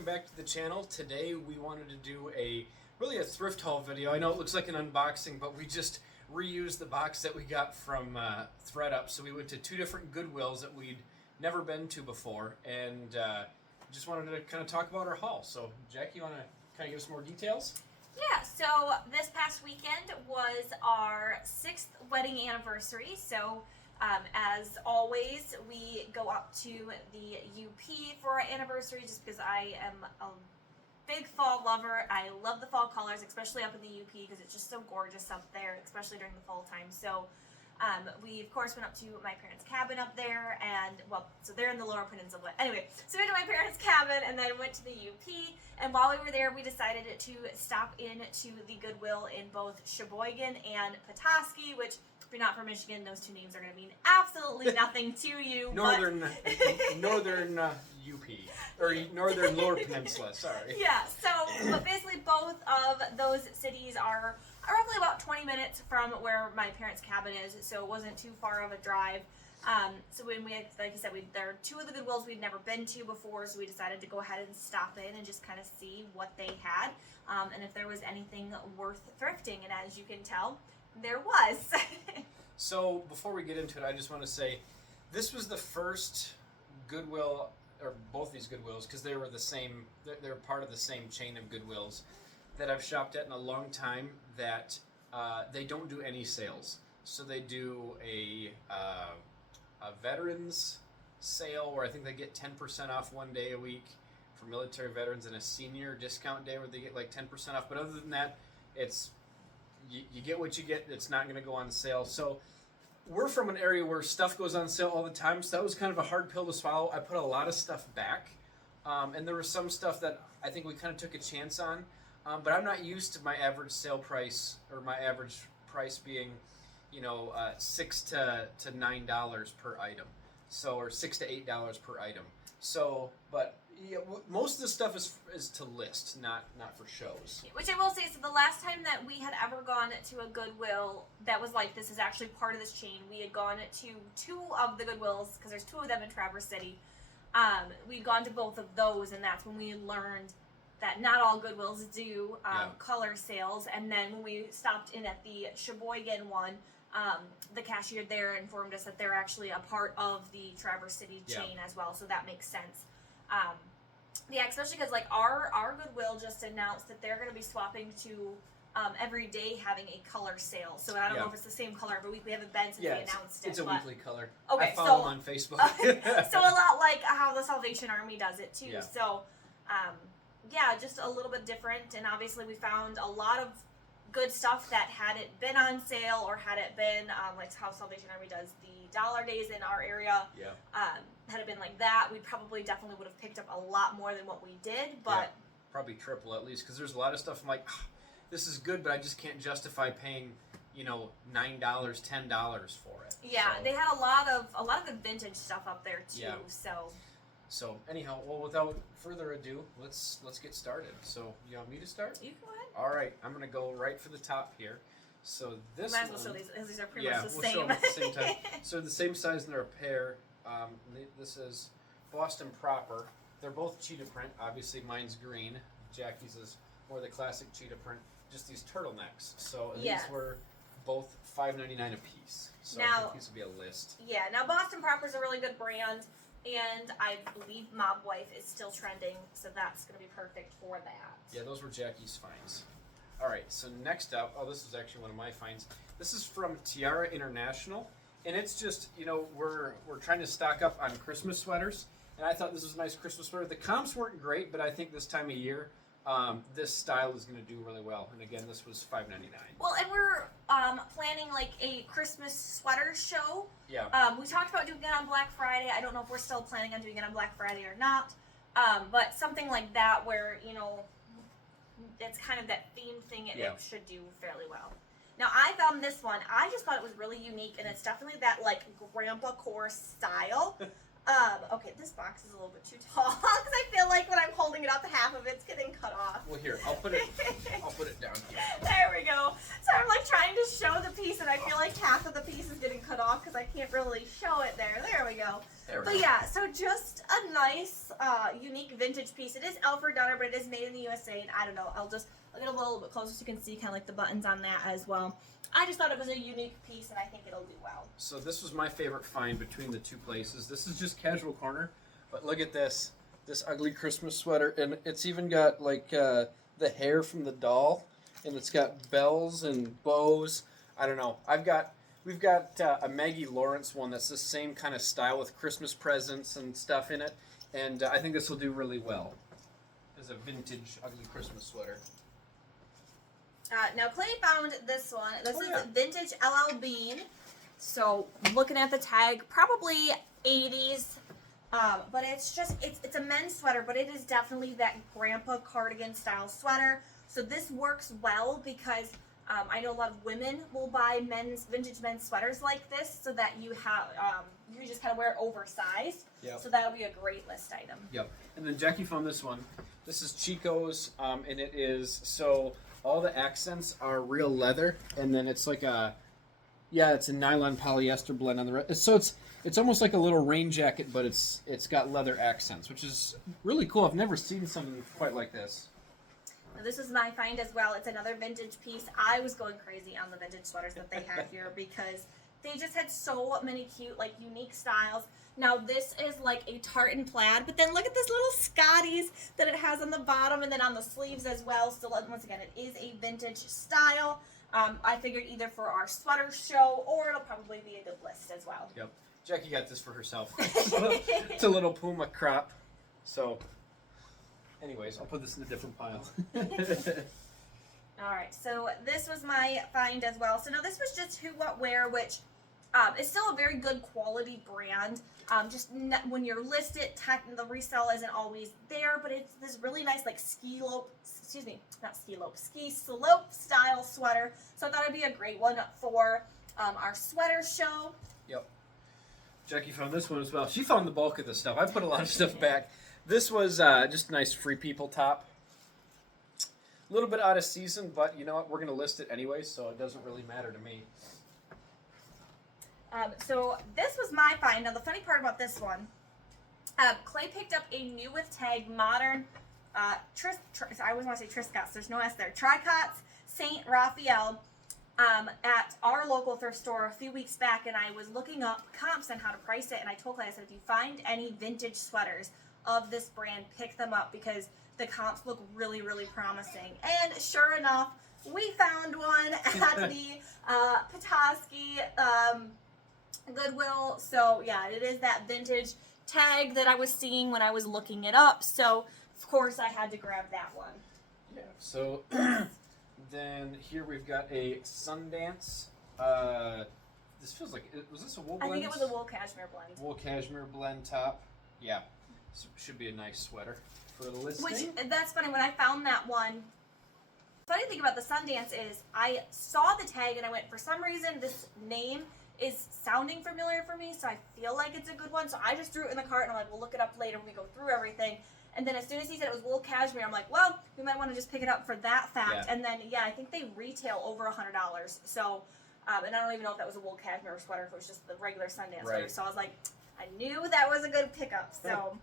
welcome back to the channel. Today we wanted to do a thrift haul video. I know it looks like an unboxing, but we just reused the box that we got from ThredUp. So we went to two different Goodwills that we'd never been to before, and just wanted to kind of talk about our haul. So Jackie, you want to kind of give us more details? Yeah, so this past weekend was our 6th wedding anniversary. So as always, we go up to the UP for our anniversary just because I am a big fall lover. I love the fall colors, especially up in the UP because it's just so gorgeous up there, especially during the fall time. So we of course went up to my parents' cabin up there, and so they're in the Lower Peninsula. Anyway, so we went to my parents' cabin and then went to the UP. And while we were there, we decided to stop in to the Goodwill in both Sheboygan and Petoskey, which, if you're not from Michigan, those two names are going to mean absolutely nothing to you. Northern UP, or Northern Lower Peninsula, sorry. Yeah, but basically both of those cities are roughly about 20 minutes from where my parents' cabin is, so it wasn't too far of a drive. So when we, like I said, there are two of the Goodwills we'd never been to before, so we decided to go ahead and stop in and just kind of see what they had, and if there was anything worth thrifting, and as you can tell, there was. So before we get into it, I just want to say, this was the first Goodwill, or both these Goodwills, because they were the same, they're part of the same chain of Goodwills that I've shopped at in a long time that they don't do any sales. So they do a veterans sale where I think they get 10% off one day a week for military veterans, and a senior discount day where they get like 10% off. But other than that, it's you get what you get. It's not going to go on sale. So we're from an area where stuff goes on sale all the time, so that was kind of a hard pill to swallow. I put a lot of stuff back, and there was some stuff that I think we kind of took a chance on, but I'm not used to my average sale price, or my average price being, $6 to $9 per item, so, or $6 to $8 per item. So, but yeah, most of the stuff is to list, not for shows. Which I will say, so the last time that we had ever gone to a Goodwill that was like, this is actually part of this chain, we had gone to two of the Goodwills, because there's two of them in Traverse City. We'd gone to both of those, and that's when we learned that not all Goodwills do color sales. And then when we stopped in at the Sheboygan one, the cashier there informed us that they're actually a part of the Traverse City chain as well, so that makes sense. Yeah, especially because like our Goodwill just announced that they're going to be swapping to every day having a color sale. So I don't know if it's the same color every week. We haven't been since we announced it. It's a weekly color. Okay, I follow them on Facebook. So a lot like how the Salvation Army does it too. Yeah. So yeah, just a little bit different. And obviously we found a lot of good stuff that had it been on sale, or had it been like how Salvation Army does the dollar days in our area. Yeah. Had it been like that, we definitely would have picked up a lot more than what we did. But probably triple at least, because there's a lot of stuff I'm like, this is good, but I just can't justify paying $9, $10 for it. Yeah, so, they had a lot of good vintage stuff up there too. Yeah. So anyhow, well, without further ado, let's get started. So you want me to start? You go ahead. All right, I'm gonna go right for the top here. So this Might as one, well show these are pretty much the we'll same. show them at the same time. So the same size, and they're a pair. This is Boston Proper. They're both cheetah print. Obviously, mine's green. Jackie's is more the classic cheetah print. Just these turtlenecks. So these were both $5.99 a piece. So I think these would be a list. Yeah. Now Boston Proper is a really good brand, and I believe Mob Wife is still trending, so that's going to be perfect for that. Yeah, those were Jackie's finds. All right. So next up, this is actually one of my finds. This is from Tiara International. And it's just, we're trying to stock up on Christmas sweaters, and I thought this was a nice Christmas sweater. The comps weren't great, but I think this time of year, this style is going to do really well. And again, this was $5.99. Well, and we're planning like a Christmas sweater show. Yeah. We talked about doing it on Black Friday. I don't know if we're still planning on doing it on Black Friday or not, but something like that where, it's kind of that theme thing. It should do fairly well. Now, I found this one. I just thought it was really unique, and it's definitely that, like, grandpa core style. Okay, this box is a little bit too tall because I feel like when I'm holding it up, half of it's getting cut off. Well, here, I'll put it down here. There we go. So I'm like trying to show the piece, and I feel like half of the piece is getting cut off because I can't really show it there. There we go. But yeah, so just a nice, unique vintage piece. It is Alfred Dunner, but it is made in the USA, and I don't know. I'll get a little bit closer so you can see kind of like the buttons on that as well. I just thought it was a unique piece, and I think it'll do well. So this was my favorite find between the two places. This is just Casual Corner, but look at this ugly Christmas sweater, and it's even got like the hair from the doll, and it's got bells and bows. I don't know. We've got a Maggie Lawrence one that's the same kind of style with Christmas presents and stuff in it, and I think this will do really well as a vintage ugly Christmas sweater. Now Clay found this one. This is yeah. vintage LL Bean. So looking at the tag, probably 80s. But it's a men's sweater, but it is definitely that grandpa cardigan style sweater. So this works well because I know a lot of women will buy vintage men's sweaters like this, so that you have you can just kind of wear it oversized. Yep. So that'll be a great list item. Yep. And then Jackie found this one. This is Chico's, and it is all the accents are real leather, and then it's like it's a nylon polyester blend on the rest. So it's almost like a little rain jacket, but it's got leather accents, which is really cool. I've never seen something quite like this. Now, this is my find as well. It's another vintage piece. I was going crazy on the vintage sweaters that they had here because they just had so many cute, like, unique styles. Now, this is like a tartan plaid, but then look at this little Scotties that it has on the bottom and then on the sleeves as well. So, once again, it is a vintage style. I figured either for our sweater show or it'll probably be a good list as well. Yep. Jackie got this for herself. It's a little Puma crop. So, anyways, I'll put this in a different pile. All right, so this was my find as well. So now this was just Who What Wear, which is still a very good quality brand. When you're listed, the resale isn't always there, but it's this really nice like ski slope style sweater. So I thought it'd be a great one for our sweater show. Yep. Jackie found this one as well. She found the bulk of this stuff. I put a lot of stuff back. This was just a nice Free People top. A little bit out of season, but you know what? We're going to list it anyway, so it doesn't really matter to me. So this was my find. Now the funny part about this one, Clay picked up a new with tag modern, I always want to say Triscots, there's no S there, Tricots St. Raphael at our local thrift store a few weeks back, and I was looking up comps and how to price it, and I told Clay, I said, if you find any vintage sweaters of this brand, pick them up because the comps look really, really promising. And sure enough, we found one at the Petoskey Goodwill. So yeah, it is that vintage tag that I was seeing when I was looking it up. So of course I had to grab that one. Yeah, so then here we've got a Sundance. This feels like, was this a wool blend? I think it was a wool cashmere blend. Wool cashmere blend top. Yeah, this should be a nice sweater for the listing. Which, that's funny, when I found that one, funny thing about the Sundance is I saw the tag and I went, for some reason this name is sounding familiar for me, so I feel like it's a good one. So I just threw it in the cart and I'm like, we'll look it up later when we go through everything. And then as soon as he said it was wool cashmere, I'm like, well, we might want to just pick it up for that fact. Yeah. And then, yeah, I think they retail over $100. So, and I don't even know if that was a wool cashmere sweater, if it was just the regular Sundance sweater. So I was like, I knew that was a good pickup. So,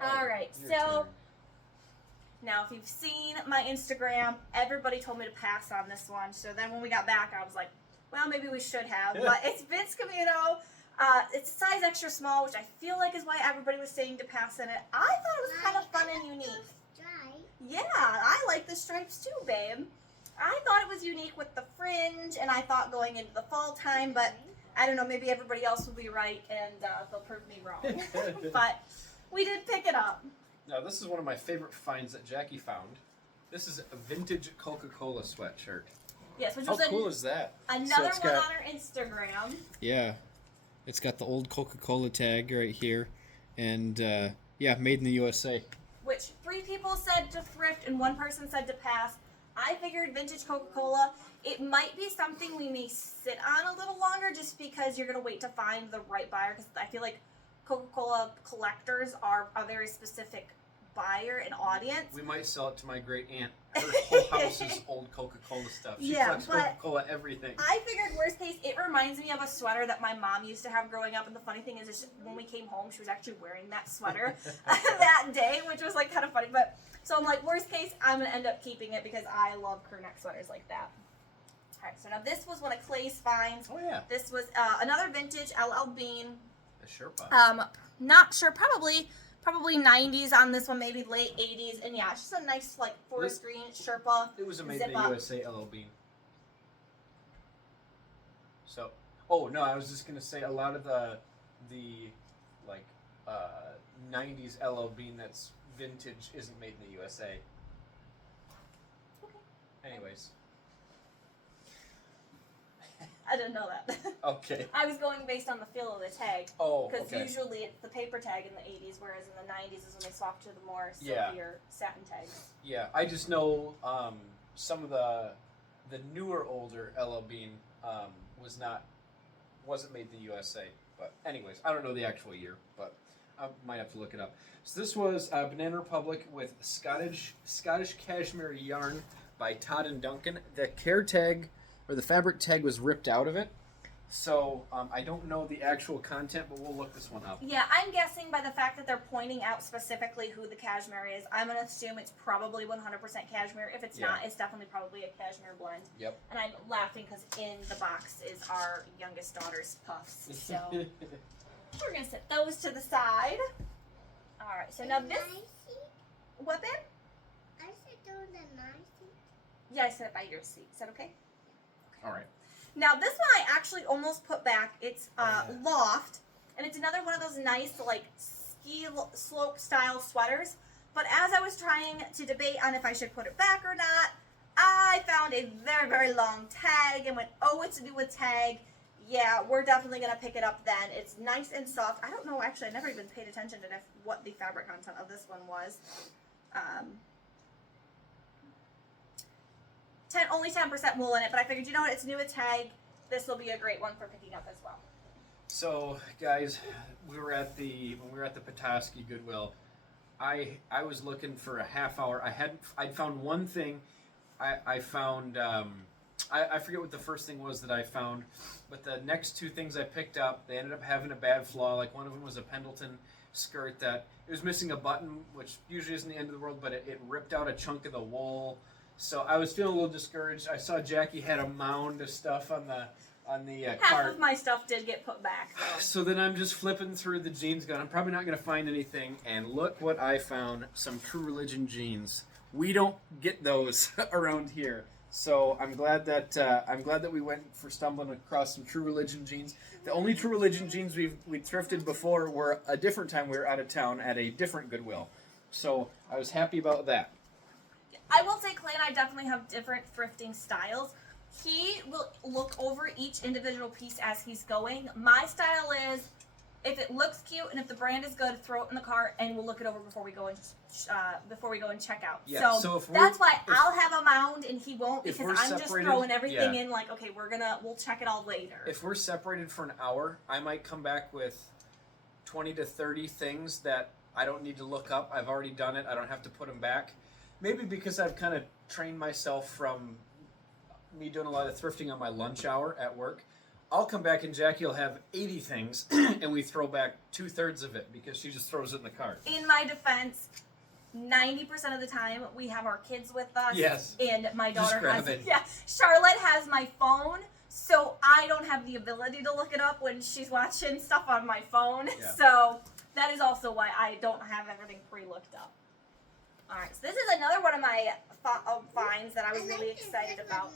all right. So, now if you've seen my Instagram, everybody told me to pass on this one. So then when we got back, I was like, well, maybe we should have. But it's Vince Camino. It's a size extra small, which I feel like is why everybody was saying to pass in it. I thought it was kind of fun and unique. Yeah, I like the stripes too, babe. I thought it was unique with the fringe, and I thought going into the fall time, but I don't know, maybe everybody else will be right, and they'll prove me wrong. But we did pick it up. Now, this is one of my favorite finds that Jackie found. This is a vintage Coca-Cola sweatshirt. Yes, which How was cool is that? Another one on our Instagram. Yeah. It's got the old Coca-Cola tag right here. And, yeah, made in the USA. Which 3 people said to thrift and 1 person said to pass. I figured vintage Coca-Cola, it might be something we may sit on a little longer just because you're going to wait to find the right buyer. Because I feel like Coca-Cola collectors are a very specific buyer and audience. We might sell it to my great aunt. Her whole house is old Coca-Cola stuff. She collects Coca-Cola everything. I figured worst case, it reminds me of a sweater that my mom used to have growing up. And the funny thing is when we came home, she was actually wearing that sweater that day, which was like kind of funny. But so I'm like, worst case, I'm gonna end up keeping it because I love crew neck sweaters like that. All right, so now this was one of Clay's finds. Oh yeah. This was another vintage LL Bean. A Sherpa. Not sure, probably 90s on this one, maybe late 80s, and yeah, it's just a nice like forest green Sherpa. It was a made in the USA LL Bean. So, oh no, I was just gonna say a lot of the like 90s LL Bean that's vintage isn't made in the USA. Okay. Anyways. I didn't know that. Okay. I was going based on the feel of the tag. Oh, Because okay. usually it's the paper tag in the 80s, whereas in the 90s is when they swapped to the more silkier satin tags. Yeah, I just know some of the newer, older LL Bean wasn't made in the USA. But anyways, I don't know the actual year, but I might have to look it up. So this was Banana Republic with Scottish Cashmere Yarn by Todd and Duncan. The care tag, or the fabric tag, was ripped out of it. So I don't know the actual content, but we'll look this one up. Yeah, I'm guessing by the fact that they're pointing out specifically who the cashmere is, I'm going to assume it's probably 100% cashmere. If it's not, it's definitely probably a cashmere blend. Yep. And I'm laughing because in the box is our youngest daughter's puffs. So we're going to set those to the side. All right, so now this... What, babe? I said those are nice. Yeah, I set it by your seat. Is that okay? All right. Now this one I actually almost put back. It's Loft, and it's another one of those nice like ski slope style sweaters. But as I was trying to debate on if I should put it back or not, I found a very, very long tag and went, oh, it's a new tag. Yeah, we're definitely going to pick it up then. It's nice and soft. I don't know, actually, I never even paid attention to what the fabric content of this one was. Only 10% wool in it, but I figured, you know what, it's new a tag. This will be a great one for picking up as well. So, guys, when we were at the Petoskey Goodwill, I was looking for a half hour. I'd found one thing. I found I forget what the first thing was that I found, but the next two things I picked up, they ended up having a bad flaw. Like one of them was a Pendleton skirt that it was missing a button, which usually isn't the end of the world, but it ripped out a chunk of the wool. So I was feeling a little discouraged. I saw Jackie had a mound of stuff on the Half cart. of my stuff did get put back, though. So then I'm just flipping through the jeans gun. I'm probably not going to find anything. And look what I found, some True Religion jeans. We don't get those around here. So I'm glad that we went for stumbling across some True Religion jeans. The only True Religion jeans we thrifted before were a different time we were out of town at a different Goodwill. So I was happy about that. I will say Clay and I definitely have different thrifting styles. He will look over each individual piece as he's going. My style is, if it looks cute and if the brand is good, throw it in the cart and we'll look it over before we go and check out. Yeah, so that's why I'll have a mound and he won't, because I'm just throwing everything in like, okay, we'll check it all later. If we're separated for an hour, I might come back with 20 to 30 things that I don't need to look up. I've already done it. I don't have to put them back. Maybe because I've kind of trained myself from me doing a lot of thrifting on my lunch hour at work. I'll come back and Jackie will have 80 things and we throw back 2/3 of it because she just throws it in the cart. In my defense, 90% of the time we have our kids with us. Yes. And my daughter grab it. Yeah. Charlotte has my phone, so I don't have the ability to look it up when she's watching stuff on my phone. Yeah. So that is also why I don't have everything pre-looked up. All right, so this is another one of my finds that I was really excited about.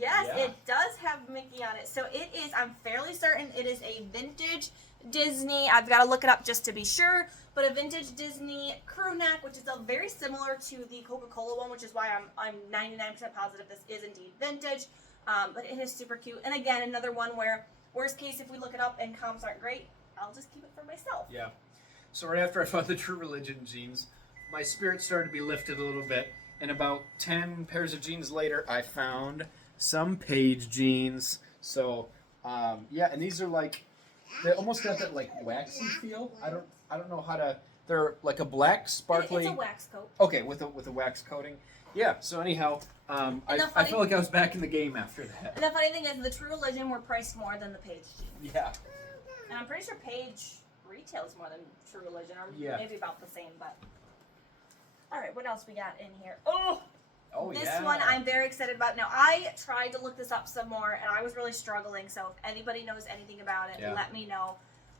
Yes, Yeah. It does have Mickey on it. So it is, I'm fairly certain it is a vintage Disney. I've got to look it up just to be sure. But a vintage Disney crew neck, which is very similar to the Coca-Cola one, which is why I'm 99% positive this is indeed vintage. But it is super cute. And again, another one where, worst case, if we look it up and comps aren't great, I'll just keep it for myself. Yeah. So right after I found the True Religion jeans, my spirit started to be lifted a little bit. And about 10 pairs of jeans later, I found some Paige jeans. So, yeah, and these are like They almost got that like waxy feel. I don't know how to. They're like a black sparkly. It's a wax coat. Okay, with a wax coating. Yeah. So anyhow, I felt like I was back in the game after that. And the funny thing is, the True Religion were priced more than the Paige jeans. Yeah. And I'm pretty sure Paige retails more than True Religion, or Yeah. maybe about the same. But all right, what else we got in here? Oh, this yeah. one I'm very excited about. Now I tried to look this up some more, and I was really struggling. So if anybody knows anything about it, Yeah. let me know.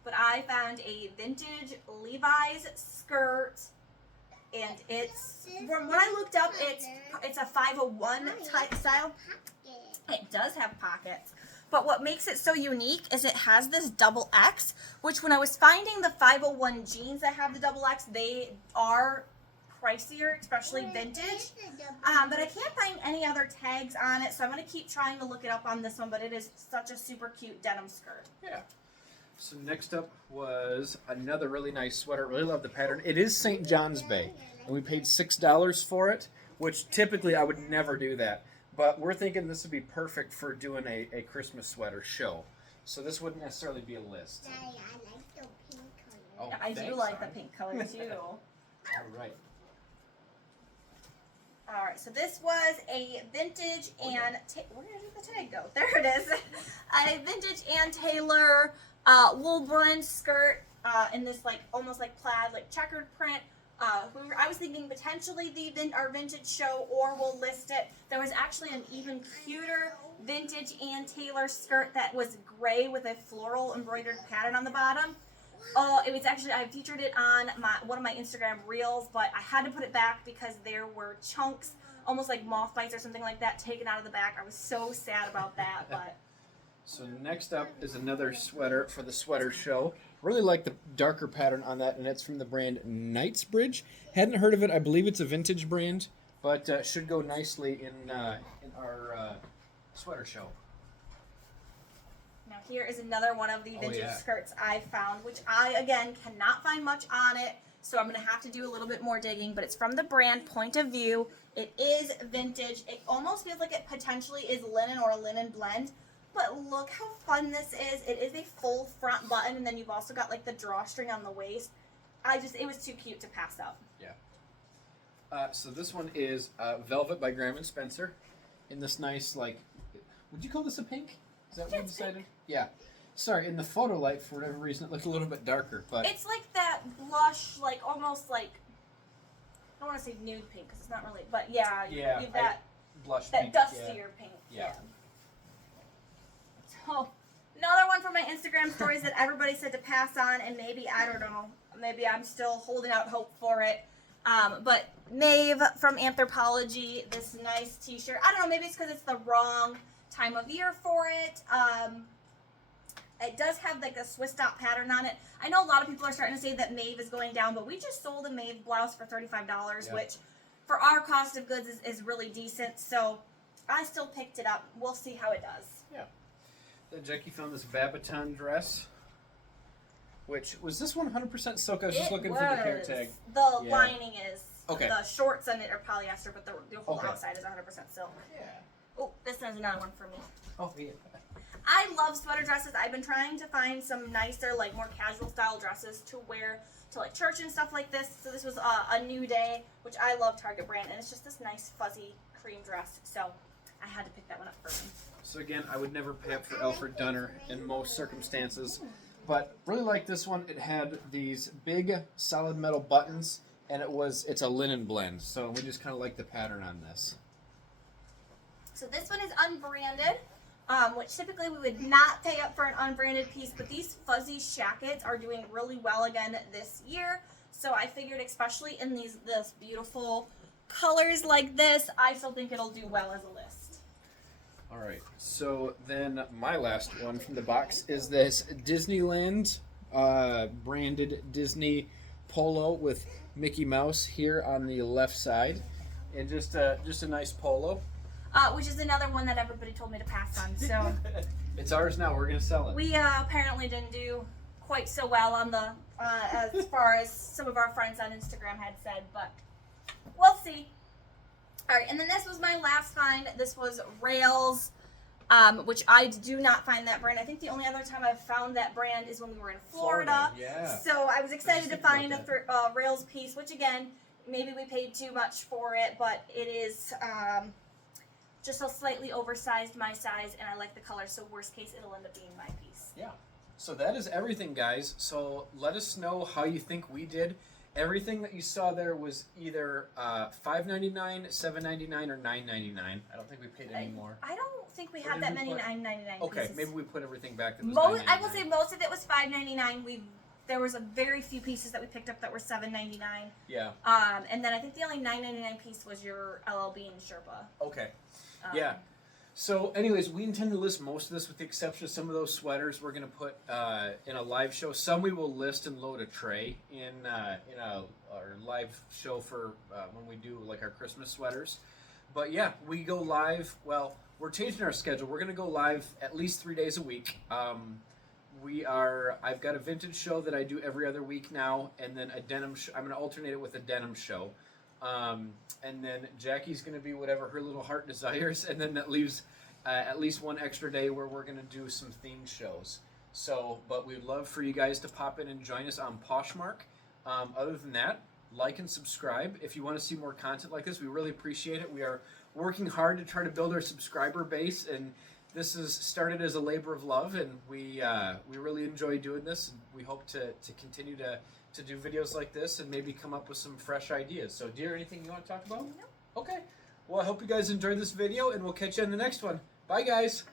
But I found a vintage Levi's skirt, and it's from what I looked up, it's a 501 type style. It does have pockets. But what makes it so unique is it has this double X, which when I was finding the 501 jeans that have the double X, they are pricier, especially vintage. But I can't find any other tags on it, so I'm going to keep trying to look it up on this one, but it is such a super cute denim skirt. Yeah. So next up was another really nice sweater. Really love the pattern. It is St. John's Bay, and we paid $6 for it, which typically I would never do that. But we're thinking this would be perfect for doing a Christmas sweater show. So this wouldn't necessarily be a list. Daddy, I like the pink color. Oh, I do thanks, like the hon. pink color too. All right. All right, so this was a vintage and where did the tag go? There it is. A vintage and Taylor wool blend skirt in this like almost like plaid, like checkered print. I was thinking potentially our vintage show, or we'll list it. There was actually an even cuter vintage and Taylor skirt that was gray with a floral embroidered pattern on the bottom. It was actually, I featured it on one of my Instagram reels, but I had to put it back because there were chunks, almost like moth bites or something like that, taken out of the back. I was so sad about that, but. So next up is another sweater for the sweater show. Really like the darker pattern on that, and it's from the brand Knightsbridge. Hadn't heard of it. I believe it's a vintage brand, but should go nicely in our sweater show. Now here is another one of the vintage yeah. skirts I found, which I, again, cannot find much on it, so I'm going to have to do a little bit more digging, but it's from the brand Point of View. It is vintage. It almost feels like it potentially is linen or a linen blend, but look how fun this is. It is a full front button, and then you've also got like the drawstring on the waist. It was too cute to pass up. Yeah. So this one is Velvet by Graham & Spencer in this nice, like, would you call this a pink? Is that what we decided? Pink. Yeah. Sorry, in the photo light, for whatever reason, it looked a little bit darker, but It's like that blush, like almost like, I don't want to say nude pink because it's not really, but yeah, you've that blush that pink. dustier pink. Yeah. So, another one from my Instagram stories that everybody said to pass on, and maybe, I don't know, maybe I'm still holding out hope for it. But Maeve from Anthropology, this nice t-shirt. I don't know, maybe it's because it's the wrong time of year for it. It does have like a Swiss dot pattern on it. I know a lot of people are starting to say that Maeve is going down, but we just sold a Maeve blouse for $35, Yeah. which for our cost of goods is really decent. So I still picked it up. We'll see how it does. Yeah. Then Jackie found this Babaton dress, which, was this one 100% silk? I was just looking for the hair tag. The Yeah. lining is. Okay. The shorts on it are polyester, but the whole Okay. outside is 100% silk. Yeah. Oh, this is another one for me. Oh, yeah. I love sweater dresses. I've been trying to find some nicer, like more casual style dresses to wear to like church and stuff like this. So this was a New Day, which I love Target brand, and it's just this nice fuzzy cream dress. So I had to pick that one up for me. So again, I would never pay up for Alfred Dunner in most circumstances, but really like this one. It had these big solid metal buttons, and it's a linen blend. So we just kind of like the pattern on this. So this one is unbranded, which typically we would not pay up for an unbranded piece, but these fuzzy shackets are doing really well again this year. So I figured, especially in this beautiful colors like this, I still think it'll do well as a list. All right. So then my last one from the box is this Disneyland branded Disney polo with Mickey Mouse here on the left side, and just a nice polo. Which is another one that everybody told me to pass on. So It's ours now. We're gonna sell it. we apparently didn't do quite so well on the as far as some of our friends on Instagram had said, but we'll see. All right, and then this was my last find. This was Rails which I do not find that brand. I think the only other time I've found that brand is when we were in Florida. Yeah. So I was excited to find about a Rails piece, which again, maybe we paid too much for it, but it is just a slightly oversized my size, and I like the color, so worst case, it'll end up being my piece. Yeah. So that is everything, guys. So let us know how you think we did. Everything that you saw there was either $5.99, $7.99, or $9.99. I don't think we paid any more. I don't think we Or had did that we many put- $9.99 Okay, pieces. maybe we put everything back that was I will say $9.99. most of it was $5.99. There was a very few pieces that we picked up that were $7.99. Yeah. And then I think the only $9.99 piece was your LLB and Sherpa. Okay. Yeah. So, anyways, we intend to list most of this, with the exception of some of those sweaters. We're going to put in a live show. Some we will list and load a tray in our live show for when we do like our Christmas sweaters. But yeah, we go live. Well, we're changing our schedule. We're going to go live at least 3 days a week. I've got a vintage show that I do every other week now, and then a denim. I'm going to alternate it with a denim show. And then Jackie's going to be whatever her little heart desires, and then that leaves at least one extra day where we're going to do some themed shows. So, but we'd love for you guys to pop in and join us on Poshmark. Other than that, like and subscribe if you want to see more content like this. We really appreciate it. We are working hard to try to build our subscriber base, and this is started as a labor of love, and we really enjoy doing this, and we hope to continue to do videos like this and maybe come up with some fresh ideas. So, dear, anything you want to talk about? No. Okay. Well, I hope you guys enjoyed this video, and we'll catch you on the next one. Bye, guys.